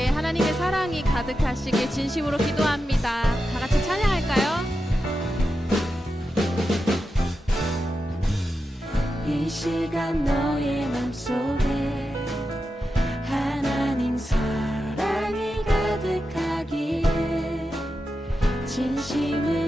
가족에 하나님의 사랑이 가득하시길 진심으로 기도합니다. 다 같이 찬양할까요? 이 시간 너의 맘속에 하나님 사랑이 가득하기에 진심을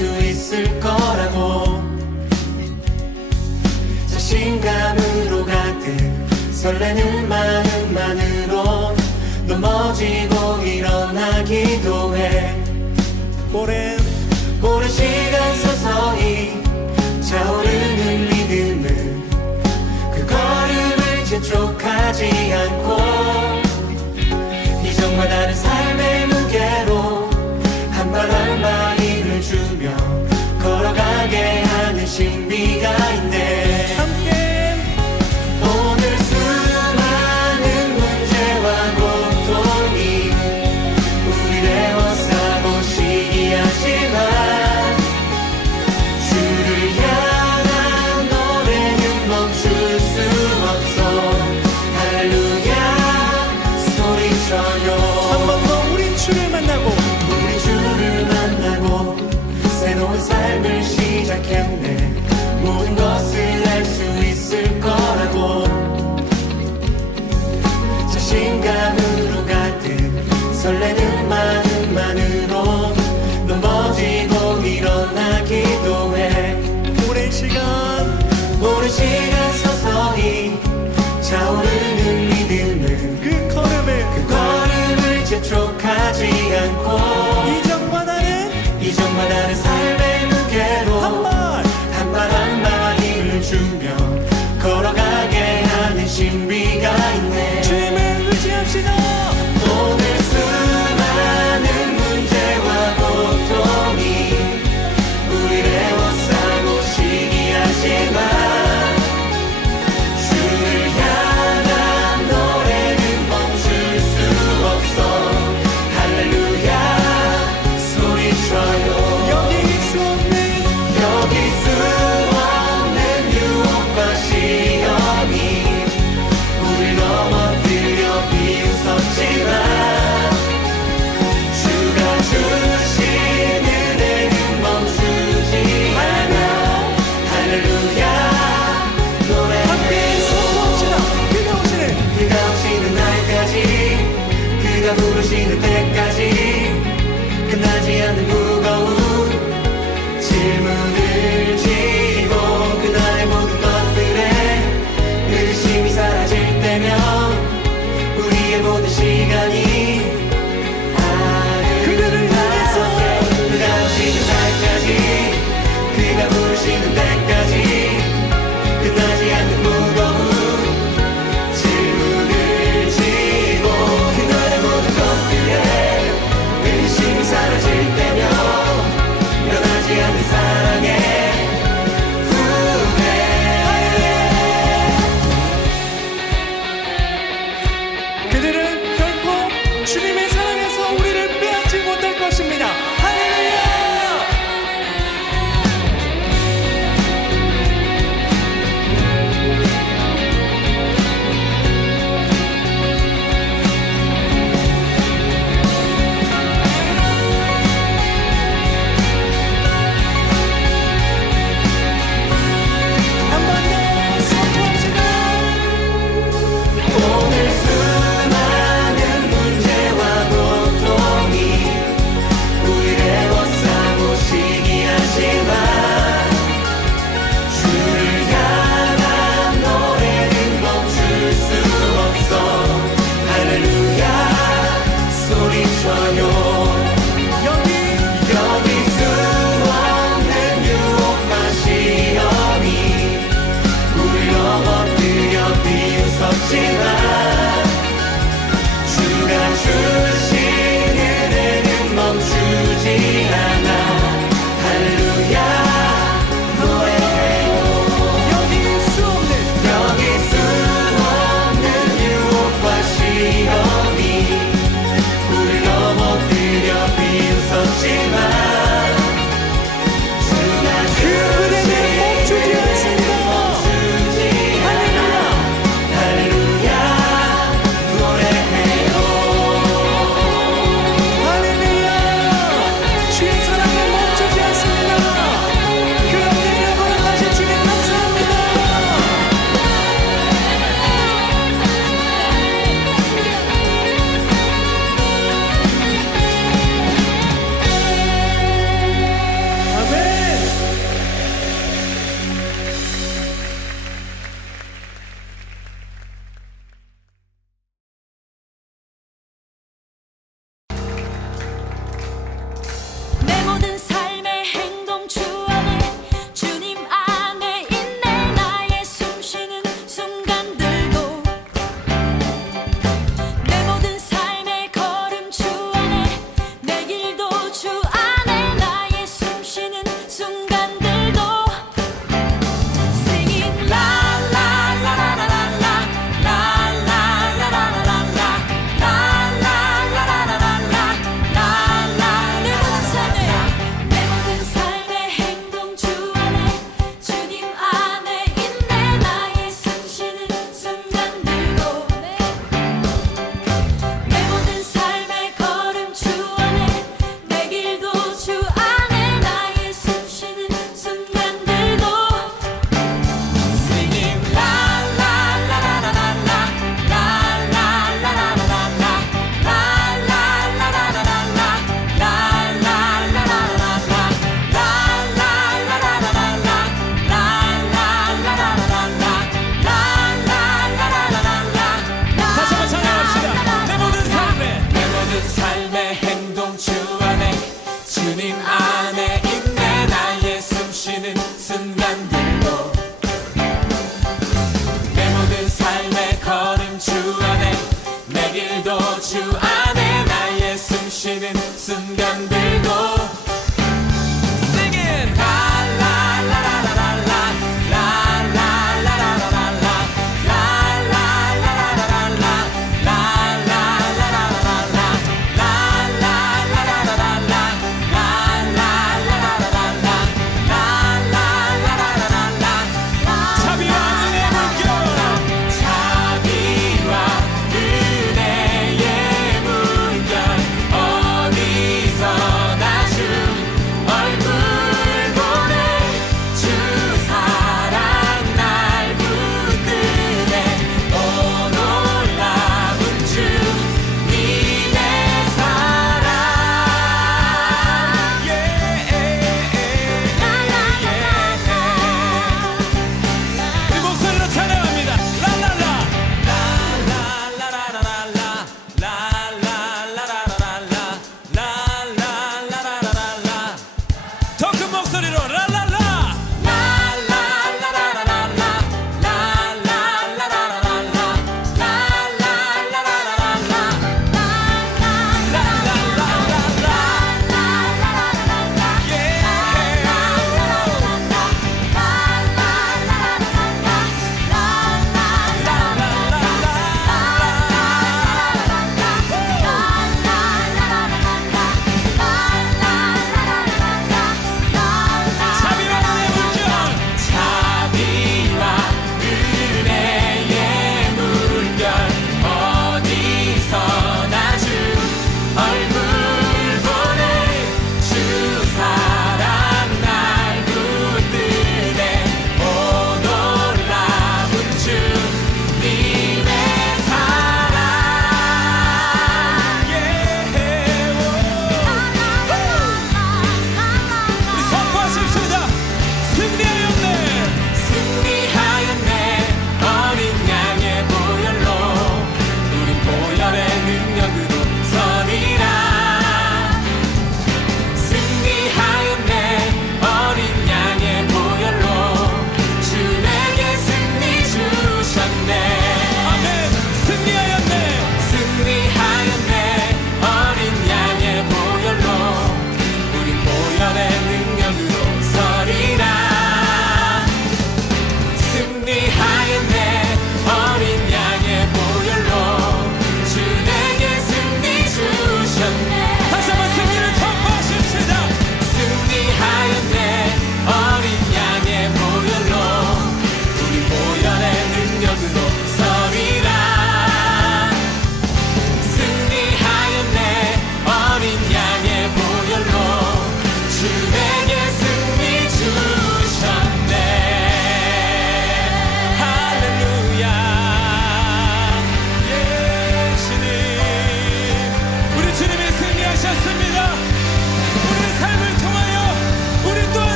수 있을 거라고. 자신감으로 가득 설레는 마음만으로 넘어지고 일어나기도 해. 오랜 오랜 시간 서서히 차오르는 믿음을 그 걸음을 재촉하지 않고 걸어가게 하는 신비가 있네